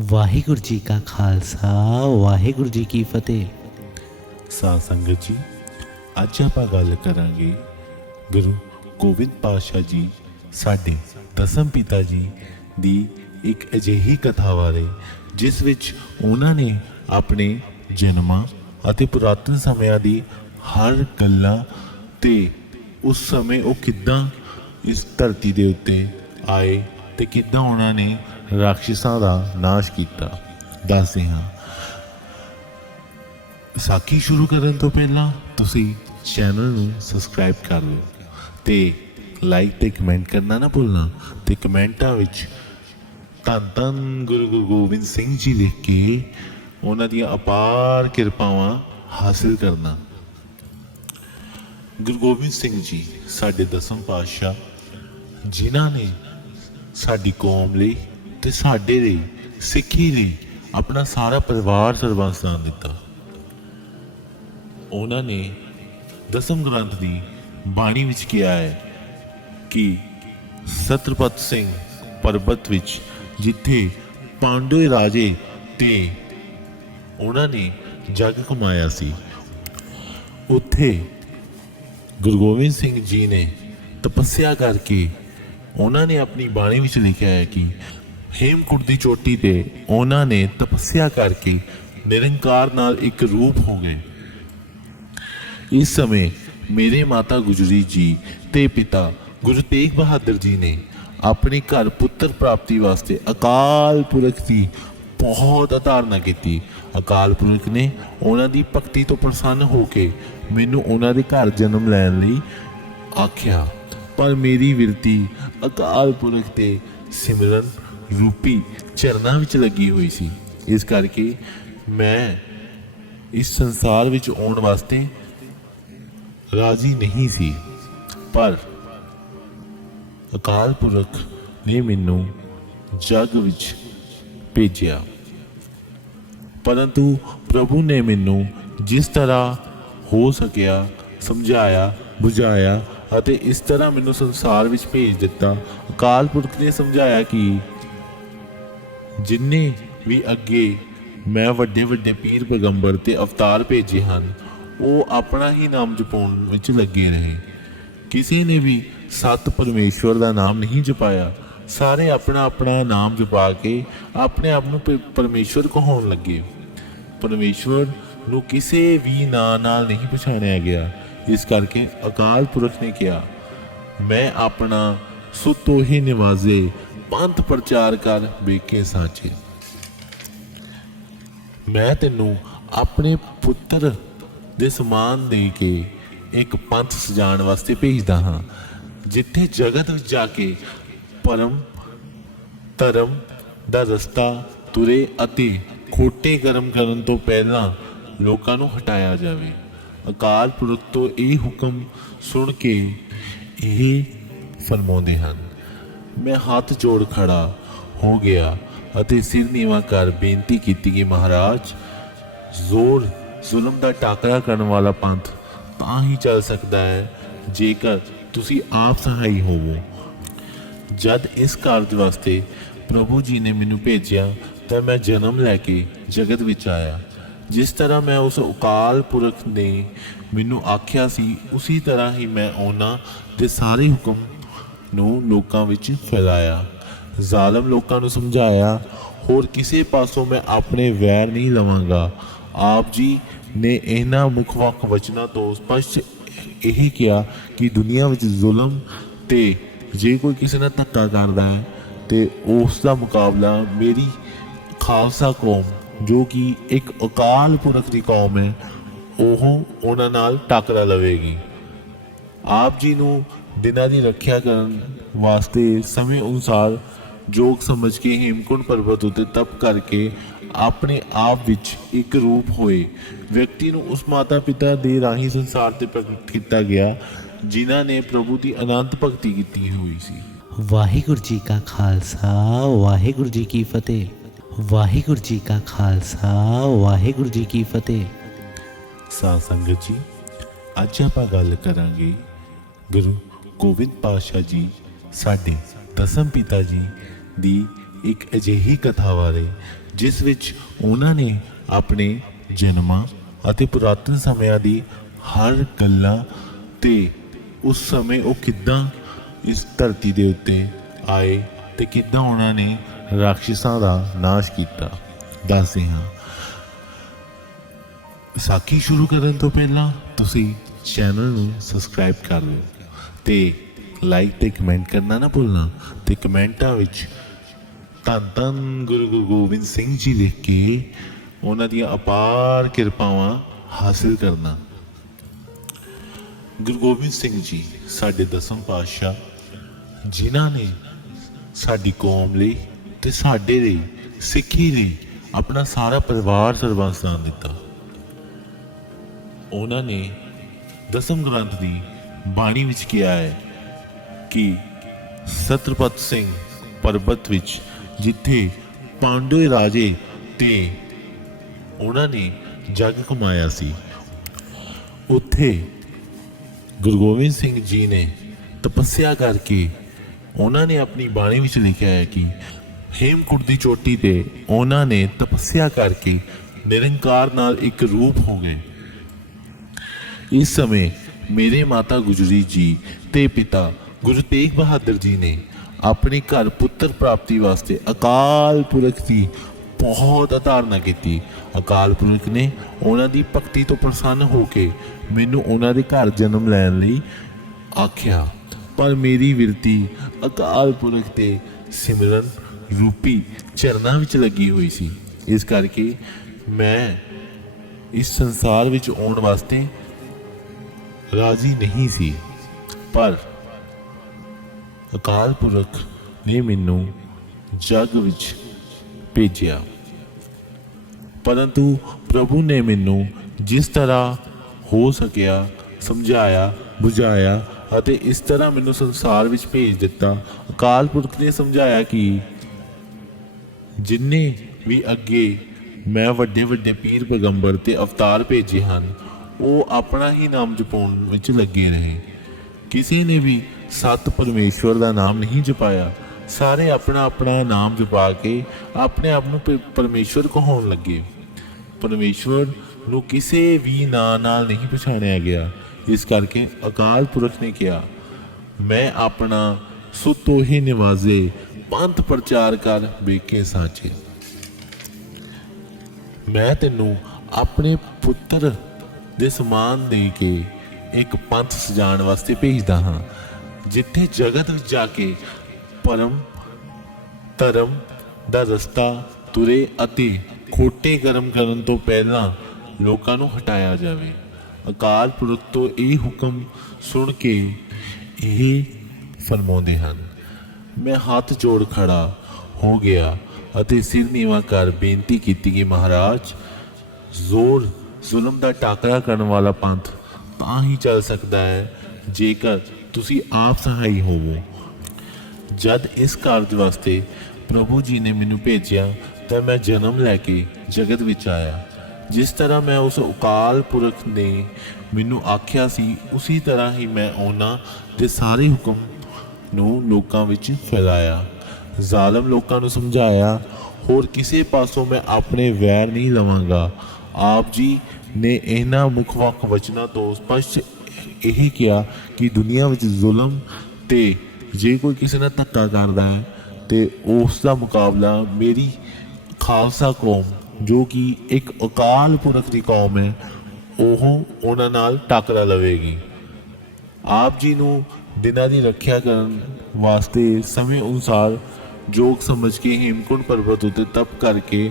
ਵਾਹਿਗੁਰੂ ਜੀ ਕਾ ਖਾਲਸਾ, ਵਾਹਿਗੁਰੂ ਜੀ ਕੀ ਫਤਿਹ। ਸਾਧ ਸੰਗਤ ਜੀ, ਅੱਜ ਆਪਾਂ ਗੱਲ ਕਰਾਂਗੇ ਗੁਰੂ ਗੋਬਿੰਦ ਪਾਤਸ਼ਾਹ ਜੀ, ਸਾਡੇ ਦਸਮ ਪਿਤਾ ਜੀ ਦੀ ਇੱਕ ਅਜਿਹੀ ਕਥਾ ਬਾਰੇ, ਜਿਸ ਵਿੱਚ ਉਹਨਾਂ ਨੇ ਆਪਣੇ ਜਨਮਾਂ ਅਤੇ ਪੁਰਾਤਨ ਸਮਿਆਂ ਦੀ ਹਰ ਗੱਲਾਂ ਤੇ ਉਸ ਸਮੇਂ ਉਹ ਕਿੱਦਾਂ ਇਸ ਧਰਤੀ ਦੇ ਉੱਤੇ ਆਏ ਤੇ ਕਿੱਦਾਂ ਉਹਨਾਂ ਨੇ ਰਾਖਸ਼ਾਂ ਦਾ ਨਾਸ਼ ਕੀਤਾ। ਦੱਸਦੇ ਹਾਂ। ਸਾਖੀ ਸ਼ੁਰੂ ਕਰਨ ਤੋਂ ਪਹਿਲਾਂ ਤੁਸੀਂ ਚੈਨਲ ਨੂੰ ਸਬਸਕ੍ਰਾਈਬ ਕਰ ਲਓ ਤੇ ਲਾਈਕ ਤੇ ਕਮੈਂਟ ਕਰਨਾ ਨਾ ਭੁੱਲਣਾ ਤੇ ਕਮੈਂਟਾਂ ਵਿੱਚ ਧੰਨ ਧੰਨ ਗੁਰੂ ਗੁਰੂ ਗੋਬਿੰਦ ਸਿੰਘ ਜੀ ਲਿਖ ਕੇ ਉਹਨਾਂ ਦੀਆਂ ਅਪਾਰ ਕਿਰਪਾਵਾਂ ਹਾਸਿਲ ਕਰਨਾ। ਗੁਰੂ ਗੋਬਿੰਦ ਸਿੰਘ ਜੀ, ਸਾਡੇ ਦਸਮ ਪਾਤਸ਼ਾਹ, ਜਿਨ੍ਹਾਂ ਨੇ ਸਾਡੀ ਕੌਮ ਲਈ ਤੇ ਸਾਡੇ ਲਈ, ਸਿੱਖੀ ਲਈ ਆਪਣਾ ਸਾਰਾ ਪਰਿਵਾਰ ਸਰਬੰਸਾਨ ਦਿੱਤਾ। ਉਹਨਾਂ ਨੇ ਦਸਮ ਗ੍ਰੰਥ ਦੀ ਬਾਣੀ ਵਿੱਚ ਕਿਹਾ ਹੈ ਕਿ ਸਤਰਪਤ ਸਿੰਘ ਪਰਬਤ ਵਿੱਚ ਜਿੱਥੇ ਪਾਂਡਵੇ ਰਾਜੇ ਤੇ ਉਹਨਾਂ ਨੇ ਜੱਗ ਕਮਾਇਆ ਸੀ, ਉੱਥੇ ਗੁਰੂ ਗੋਬਿੰਦ ਸਿੰਘ ਜੀ ਨੇ ਤਪੱਸਿਆ ਕਰਕੇ ਉਹਨਾਂ ਨੇ ਆਪਣੀ ਬਾਣੀ ਵਿੱਚ ਲਿਖਿਆ ਹੈ ਕਿ ਹੇਮਕੁੰਟ ਦੀ ਚੋਟੀ ਤੇ ਉਹਨਾਂ ਨੇ ਤਪੱਸਿਆ ਕਰਕੇ ਨਿਰੰਕਾਰ ਨਾਲ ਇੱਕ ਰੂਪ ਹੋ ਗਏ ਇਸ ਸਮੇਂ ਮੇਰੇ ਮਾਤਾ ਗੁਜਰੀ ਜੀ ਤੇ ਪਿਤਾ ਗੁਰੂ ਤੇਗ ਬਹਾਦਰ ਜੀ ਨੇ ਆਪਣੇ ਘਰ ਪੁੱਤਰ ਪ੍ਰਾਪਤੀ ਵਾਸਤੇ ਅਕਾਲ ਪੁਰਖ ਦੀ ਬਹੁਤ ਅਧਾਰਨਾ ਕੀਤੀ। ਅਕਾਲ ਪੁਰਖ ਨੇ ਉਹਨਾਂ ਦੀ ਭਗਤੀ ਤੋਂ ਪ੍ਰਸੰਨ ਹੋ ਕੇ ਮੈਨੂੰ ਉਹਨਾਂ ਦੇ ਘਰ ਜਨਮ ਲੈਣ ਲਈ ਆਖਿਆ, ਪਰ ਮੇਰੀ ਵਿਰਤੀ ਅਕਾਲ ਪੁਰਖ ਤੇ ਸਿਮਰਨ ਰੂਪੀ ਚਰਨਾਂ ਵਿੱਚ ਲੱਗੀ ਹੋਈ ਸੀ। ਇਸ ਕਰਕੇ ਮੈਂ ਇਸ ਸੰਸਾਰ ਵਿੱਚ ਆਉਣ ਵਾਸਤੇ ਰਾਜ਼ੀ ਨਹੀਂ ਸੀ। ਪਰ ਅਕਾਲ ਪੁਰਖ ਨੇ ਮੈਨੂੰ ਜੱਗ ਵਿੱਚ ਭੇਜਿਆ। ਪਰੰਤੂ ਪ੍ਰਭੂ ਨੇ ਮੈਨੂੰ ਜਿਸ ਤਰ੍ਹਾਂ ਹੋ ਸਕਿਆ, ਸਮਝਾਇਆ, ਬੁਝਾਇਆ ਅਤੇ ਇਸ ਤਰ੍ਹਾਂ ਮੈਨੂੰ ਸੰਸਾਰ ਵਿੱਚ ਭੇਜ ਦਿੱਤਾ, ਅਕਾਲ ਪੁਰਖ ਨੇ ਸਮਝਾਇਆ ਕਿ ਜਿੰਨੇ ਵੀ ਅੱਗੇ ਮੈਂ ਵੱਡੇ ਵੱਡੇ ਪੀਰ ਪੈਗੰਬਰ ਤੇ ਅਵਤਾਰ ਭੇਜੇ ਹਨ, ਉਹ ਆਪਣਾ ਹੀ ਨਾਮ ਜਪਾਉਣ ਵਿੱਚ ਲੱਗੇ ਰਹੇ। ਕਿਸੇ ਨੇ ਵੀ ਸਤ ਪਰਮੇਸ਼ਵਰ ਦਾ ਨਾਮ ਨਹੀਂ ਜਪਾਇਆ, ਸਾਰੇ ਆਪਣਾ ਆਪਣਾ ਨਾਮ ਜਪਾ ਕੇ ਆਪਣੇ ਆਪ ਨੂੰ ਪ- ਪਰਮੇਸ਼ਵਰ ਕਹਾਉਣ ਲੱਗੇ। ਪਰਮੇਸ਼ਵਰ ਨੂੰ ਕਿਸੇ ਵੀ ਨਾਂ ਨਾਲ ਨਹੀਂ ਪਛਾਣਿਆ ਗਿਆ। ਇਸ ਕਰਕੇ ਅਕਾਲ ਪੁਰਖ ਨੇ ਕਿਹਾ, ਮੈਂ ਆਪਣਾ ਸੁਤੋ ਹੀ ਨਿਵਾਜ਼ੇ ਪੰਥ ਪ੍ਰਚਾਰ ਕਰ ਵੇਖੇ ਸਾਚੇ ਮੈਂ ਤੈਨੂੰ ਆਪਣੇ ਪੁੱਤਰ ਦੇ ਸਮਾਨ ਦੇ ਕੇ ਇੱਕ ਪੰਥ ਸਜਾਉਣ ਵਾਸਤੇ ਭੇਜਦਾ ਹਾਂ, ਜਿੱਥੇ ਜਗਤ ਵਿੱਚ ਜਾ ਕੇ ਪਰਮ ਧਰਮ ਦਾ ਰਸਤਾ ਤੁਰੇ ਅਤੇ ਖੋਟੇ ਕਰਮ ਕਰਨ ਤੋਂ ਪਹਿਲਾਂ ਲੋਕਾਂ ਨੂੰ ਹਟਾਇਆ ਜਾਵੇ। ਅਕਾਲ ਪੁਰਖ ਤੋਂ ਇਹ ਹੁਕਮ ਸੁਣ ਕੇ ਇਹ ਫਰਮਾਉਂਦੇ ਹਨ ਮੈਂ ਹੱਥ ਜੋੜ ਖੜਾ ਹੋ ਗਿਆ ਅਤੇ ਸਿਰ ਨੀਵਾ ਕਰ ਬੇਨਤੀ ਕੀਤੀ ਕਿ ਮਹਾਰਾਜ, ਜ਼ੋਰ ਜ਼ੁਲਮ ਦਾ ਟਾਕਰਾ ਕਰਨ ਵਾਲਾ ਪੰਥ ਤਾਂ ਹੀ ਚੱਲ ਸਕਦਾ ਹੈ ਜੇਕਰ ਤੁਸੀਂ ਆਪ ਸਹਾਈ ਹੋਵੋ। ਜਦ ਇਸ ਕਾਰਜ ਵਾਸਤੇ ਪ੍ਰਭੂ ਜੀ ਨੇ ਮੈਨੂੰ ਭੇਜਿਆ ਤਾਂ ਮੈਂ ਜਨਮ ਲੈ ਕੇ ਜਗਤ ਵਿੱਚ ਆਇਆ। ਜਿਸ ਤਰ੍ਹਾਂ ਮੈਂ ਉਸ ਅਕਾਲ ਪੁਰਖ ਨੇ ਮੈਨੂੰ ਆਖਿਆ ਸੀ, ਉਸੇ ਤਰ੍ਹਾਂ ਹੀ ਮੈਂ ਉਹਨਾਂ ਦੇ ਸਾਰੇ ਹੁਕਮ ਨੂੰ ਲੋਕਾਂ ਵਿੱਚ ਫੈਲਾਇਆ। ਜ਼ਾਲਮ ਲੋਕਾਂ ਨੂੰ ਸਮਝਾਇਆ, ਹੋਰ ਕਿਸੇ ਪਾਸੋਂ ਮੈਂ ਆਪਣੇ ਵੈਰ ਨਹੀਂ ਲਵਾਂਗਾ। ਆਪ ਜੀ ਨੇ ਇਹਨਾਂ ਮੁੱਖ ਵਾਕ ਵਚਨਾਂ ਤੋਂ ਸਪਸ਼ਟ ਇਹ ਕਿਹਾ ਕਿ ਦੁਨੀਆ ਵਿੱਚ ਜ਼ੁਲਮ ਤੇ ਜੇ ਕੋਈ ਕਿਸੇ ਨਾਲ ਧੱਕਾ ਕਰਦਾ ਹੈ ਤੇ ਉਸ ਦਾ ਮੁਕਾਬਲਾ ਮੇਰੀ ਖਾਲਸਾ ਕੌਮ, ਜੋ ਕਿ ਇੱਕ ਅਕਾਲ ਪੁਰਖ ਦੀ ਕੌਮ ਹੈ, ਉਹ ਉਹਨਾਂ ਨਾਲ ਟੱਕਰਾ ਲਵੇਗੀ। ਆਪ ਜੀ ਨੂੰ ਦਿਨਾਂ ਦੀ ਰੱਖਿਆ ਕਰਨ ਵਾਸਤੇ ਸਮੇਂ ਅਨੁਸਾਰ ਜੋਗ ਸਮਝ ਕੇ ਹੇਮਕੁੰਡ ਪਰਬਤ ਉਤੇ ਤਪ ਕਰਕੇ ਆਪਣੇ ਆਪ ਵਿੱਚ ਇੱਕ ਰੂਪ ਹੋਏ। ਵਿਅਕਤੀ ਨੂੰ ਉਸ ਮਾਤਾ ਪਿਤਾ ਦੇ ਰਾਹੀਂ ਸੰਸਾਰ ਤੇ ਪ੍ਰਗਟ ਕੀਤਾ ਗਿਆ ਜਿਨ੍ਹਾਂ ਨੇ ਪ੍ਰਭੂ ਦੀ ਅਨੰਤ ਭਗਤੀ ਕੀਤੀ ਹੋਈ ਸੀ। ਵਾਹਿਗੁਰੂ ਜੀ ਕਾ ਖਾਲਸਾ ਵਾਹਿਗੁਰੂ ਜੀ ਕੀ ਫਤਿਹ। ਵਾਹਿਗੁਰੂ ਜੀ ਕਾ ਖਾਲਸਾ ਵਾਹਿਗੁਰੂ ਜੀ ਕੀ ਫਤਿਹ। ਸਾਧ ਸੰਗਤ ਜੀ ਅੱਜ ਆਪਾਂ ਗੱਲ ਕਰਾਂਗੇ ਗੁਰੂ ਗੋਬਿੰਦ ਪਾਤਸ਼ਾਹ ਜੀ, ਸਾਡੇ ਦਸਮ ਪਿਤਾ ਜੀ ਦੀ ਇੱਕ ਅਜਿਹੀ ਕਥਾ ਬਾਰੇ, ਜਿਸ ਵਿੱਚ ਉਹਨਾਂ ਨੇ ਆਪਣੇ ਜਨਮਾਂ ਅਤੇ ਪੁਰਾਤਨ ਸਮਿਆਂ ਦੀ ਹਰ ਗੱਲਾਂ ਤੇ ਉਸ ਸਮੇਂ ਉਹ ਕਿੱਦਾਂ ਇਸ ਧਰਤੀ ਦੇ ਉੱਤੇ ਆਏ ਤੇ ਕਿੱਦਾਂ ਉਹਨਾਂ ਨੇ ਰਾਖਸ਼ਾਂ ਦਾ ਨਾਸ਼ ਕੀਤਾ, ਦੱਸਦੇ ਹਾਂ। ਸਾਖੀ ਸ਼ੁਰੂ ਕਰਨ ਤੋਂ ਪਹਿਲਾਂ ਤੁਸੀਂ ਚੈਨਲ ਨੂੰ ਸਬਸਕ੍ਰਾਈਬ ਕਰ ਲਓ। ਤੇ ਲਾਈਕ ਤੇ ਕਮੈਂਟ ਕਰਨਾ ਨਾ ਭੁੱਲਣਾ ਤੇ ਕਮੈਂਟਾਂ ਵਿੱਚ ਧੰਨ ਧੰਨ ਗੁਰੂ ਗੁਰੂ ਗੋਬਿੰਦ ਸਿੰਘ ਜੀ ਲਿਖ ਕੇ ਉਹਨਾਂ ਦੀਆਂ ਅਪਾਰ ਕਿਰਪਾਵਾਂ ਹਾਸਿਲ ਕਰਨਾ। ਗੁਰੂ ਗੋਬਿੰਦ ਸਿੰਘ ਜੀ, ਸਾਡੇ ਦਸਮ ਪਾਤਸ਼ਾਹ, ਜਿਨ੍ਹਾਂ ਨੇ ਸਾਡੀ ਕੌਮ ਲਈ ਤੇ ਸਾਡੇ ਲਈ, ਸਿੱਖੀ ਲਈ ਆਪਣਾ ਸਾਰਾ ਪਰਿਵਾਰ ਸਰਬੰਸਾਨ ਦਿੱਤਾ। ਉਹਨਾਂ ਨੇ ਦਸਮ ਗ੍ਰੰਥ ਦੀ ਬਾਣੀ ਵਿੱਚ ਕਿਹਾ ਹੈ ਕਿ ਸਤਰਪਤ ਸਿੰਘ ਪਰਬਤ ਵਿੱਚ ਜਿੱਥੇ ਪਾਂਡਵੇ ਰਾਜੇ ਤੇ ਉਹਨਾਂ ਨੇ ਜੱਗ ਕਮਾਇਆ ਸੀ, ਉੱਥੇ ਗੁਰੂ ਗੋਬਿੰਦ ਸਿੰਘ ਜੀ ਨੇ ਤਪੱਸਿਆ ਕਰਕੇ ਉਹਨਾਂ ਨੇ ਆਪਣੀ ਬਾਣੀ ਵਿੱਚ ਲਿਖਿਆ ਹੈ ਕਿ ਹੇਮਕੁੰਟ ਦੀ ਚੋਟੀ ਤੇ ਉਹਨਾਂ ਨੇ ਤਪੱਸਿਆ ਕਰਕੇ ਨਿਰੰਕਾਰ ਨਾਲ ਇੱਕ ਰੂਪ ਹੋ ਗਏ। ਇਸ ਸਮੇਂ ਮੇਰੇ ਮਾਤਾ ਗੁਜਰੀ ਜੀ ਤੇ ਪਿਤਾ ਗੁਰੂ ਤੇਗ ਬਹਾਦਰ ਜੀ ਨੇ ਆਪਣੇ ਘਰ ਪੁੱਤਰ ਪ੍ਰਾਪਤੀ ਵਾਸਤੇ ਅਕਾਲ ਪੁਰਖ ਦੀ ਬਹੁਤ ਅਧਾਰਨਾ ਕੀਤੀ। ਅਕਾਲ ਪੁਰਖ ਨੇ ਉਹਨਾਂ ਦੀ ਭਗਤੀ ਤੋਂ ਪ੍ਰਸੰਨ ਹੋ ਕੇ ਮੈਨੂੰ ਉਹਨਾਂ ਦੇ ਘਰ ਜਨਮ ਲੈਣ ਲਈ ਆਖਿਆ, ਪਰ ਮੇਰੀ ਵਿਰਤੀ ਅਕਾਲ ਪੁਰਖ ਦੇ ਸਿਮਰਨ ਰੂਪੀ ਚਰਨਾਂ ਵਿੱਚ ਲੱਗੀ ਹੋਈ ਸੀ। ਇਸ ਕਰਕੇ ਮੈਂ ਇਸ ਸੰਸਾਰ ਵਿੱਚ ਆਉਣ ਵਾਸਤੇ ਰਾਜ਼ੀ ਨਹੀਂ ਸੀ। ਪਰ ਅਕਾਲ ਪੁਰਖ ਨੇ ਮੈਨੂੰ ਜੱਗ ਵਿੱਚ ਭੇਜਿਆ। ਪਰੰਤੂ ਪ੍ਰਭੂ ਨੇ ਮੈਨੂੰ ਜਿਸ ਤਰ੍ਹਾਂ ਹੋ ਸਕਿਆ, ਸਮਝਾਇਆ, ਬੁਝਾਇਆ ਅਤੇ ਇਸ ਤਰ੍ਹਾਂ ਮੈਨੂੰ ਸੰਸਾਰ ਵਿੱਚ ਭੇਜ ਦਿੱਤਾ, ਅਕਾਲ ਪੁਰਖ ਨੇ ਸਮਝਾਇਆ ਕਿ ਜਿੰਨੇ ਵੀ ਅੱਗੇ ਮੈਂ ਵੱਡੇ ਵੱਡੇ ਪੀਰ ਪੈਗੰਬਰ ਤੇ ਅਵਤਾਰ ਭੇਜੇ ਹਨ ਉਹ ਆਪਣਾ ਹੀ ਨਾਮ ਜਪਾਉਣ ਵਿੱਚ ਲੱਗੇ ਰਹੇ। ਕਿਸੇ ਨੇ ਵੀ ਸਤ ਪਰਮੇਸ਼ਵਰ ਦਾ ਨਾਮ ਨਹੀਂ ਜਪਾਇਆ, ਸਾਰੇ ਆਪਣਾ ਆਪਣਾ ਨਾਮ ਜਪਾ ਕੇ ਆਪਣੇ ਆਪ ਨੂੰ ਪ- ਪਰਮੇਸ਼ਵਰ ਕਹਾਉਣ ਲੱਗੇ। ਪਰਮੇਸ਼ਵਰ ਨੂੰ ਕਿਸੇ ਵੀ ਨਾਂ ਨਾਲ ਨਹੀਂ ਪਛਾਣਿਆ ਗਿਆ। ਇਸ ਕਰਕੇ ਅਕਾਲ ਪੁਰਖ ਨੇ ਕਿਹਾ, ਮੈਂ ਆਪਣਾ ਸੁਤੋ ਹੀ ਨਿਵਾਜ਼ੇ, ਪੰਥ ਪ੍ਰਚਾਰ ਕਰ ਬੇਕੇ ਸਾਚੇ। ਮੈਂ ਤੈਨੂੰ ਆਪਣੇ ਪੁੱਤਰ ਦੇ ਸਮਾਨ ਦੇ ਕੇ ਇੱਕ ਪੰਥ ਸਜਾਉਣ ਵਾਸਤੇ ਭੇਜਦਾ ਹਾਂ। ਜਿੱਥੇ ਜਗਤ ਵਿੱਚ ਜਾ ਕੇ ਪਰਮ ਧਰਮ ਦਾ ਰਸਤਾ ਤੁਰੇ ਅਤੇ ਖੋਟੇ ਕਰਮ ਕਰਨ ਤੋਂ ਪਹਿਲਾਂ ਲੋਕਾਂ ਨੂੰ ਹਟਾਇਆ ਜਾਵੇ। ਅਕਾਲ ਪੁਰਖ ਤੋਂ ਇਹ ਹੁਕਮ ਸੁਣ ਕੇ ਇਹ ਫਰਮਾਉਂਦੇ ਹਨ, ਮੈਂ ਹੱਥ ਜੋੜ ਖੜਾ ਹੋ ਗਿਆ ਅਤੇ ਸਿਰ ਨੀਵਾ ਕਰ ਬੇਨਤੀ ਕੀਤੀ ਕਿ ਮਹਾਰਾਜ, ਜ਼ੋਰ ਜ਼ੁਲਮ ਦਾ ਟਾਕਰਾ ਕਰਨ ਵਾਲਾ ਪੰਥ ਤਾਂ ਹੀ ਚੱਲ ਸਕਦਾ ਹੈ, ਜੇਕਰ ਤੁਸੀਂ ਆਪ ਸਹਾਈ ਹੋਵੋ। ਜਦ ਇਸ ਕਾਰਜ ਵਾਸਤੇ ਪ੍ਰਭੂ ਜੀ ਨੇ ਮੈਨੂੰ ਭੇਜਿਆ, ਤਾਂ ਮੈਂ ਜਨਮ ਲੈ ਕੇ ਜਗਤ ਵਿੱਚ ਆਇਆ। ਜਿਸ ਤਰ੍ਹਾਂ ਮੈਂ ਉਸ ਅਕਾਲ ਪੁਰਖ ਨੇ ਮੈਨੂੰ ਆਖਿਆ ਸੀ, ਉਸੇ ਤਰ੍ਹਾਂ ਹੀ ਮੈਂ ਉਹਨਾਂ ਦੇ ਸਾਰੇ ਹੁਕਮ ਨੂੰ ਲੋਕਾਂ ਵਿੱਚ ਫੈਲਾਇਆ। ਜ਼ਾਲਮ ਲੋਕਾਂ ਨੂੰ ਸਮਝਾਇਆ, ਹੋਰ ਕਿਸੇ ਪਾਸੋਂ ਮੈਂ ਆਪਣੇ ਵੈਰ ਨਹੀਂ ਲਵਾਂਗਾ। ਆਪ ਜੀ ਨੇ ਇਹਨਾਂ ਮੁੱਖ ਵਾਕ ਵਚਨਾਂ ਤੋਂ ਸਪਸ਼ਟ ਇਹ ਕਿਹਾ ਕਿ ਦੁਨੀਆ ਵਿੱਚ ਜ਼ੁਲਮ ਤੇ ਜੇ ਕੋਈ ਕਿਸੇ ਨਾਲ ਧੱਕਾ ਕਰਦਾ ਹੈ ਤੇ ਉਸ ਦਾ ਮੁਕਾਬਲਾ ਮੇਰੀ ਖਾਲਸਾ ਕੌਮ, ਜੋ ਕਿ ਇੱਕ ਅਕਾਲ ਪੁਰਖ ਦੀ ਕੌਮ ਹੈ, ਉਹ ਉਹਨਾਂ ਨਾਲ ਟੱਕਰਾ ਲਵੇਗੀ। ਆਪ ਜੀ ਨੂੰ ਦਿਨਾਂ ਦੀ ਰੱਖਿਆ ਕਰਨ ਵਾਸਤੇ ਸਮੇਂ ਅਨੁਸਾਰ ਜੋਗ ਸਮਝ ਕੇ ਹੇਮਕੁੰਟ ਪਰਬਤ ਉਤੇ ਤਪ ਕਰਕੇ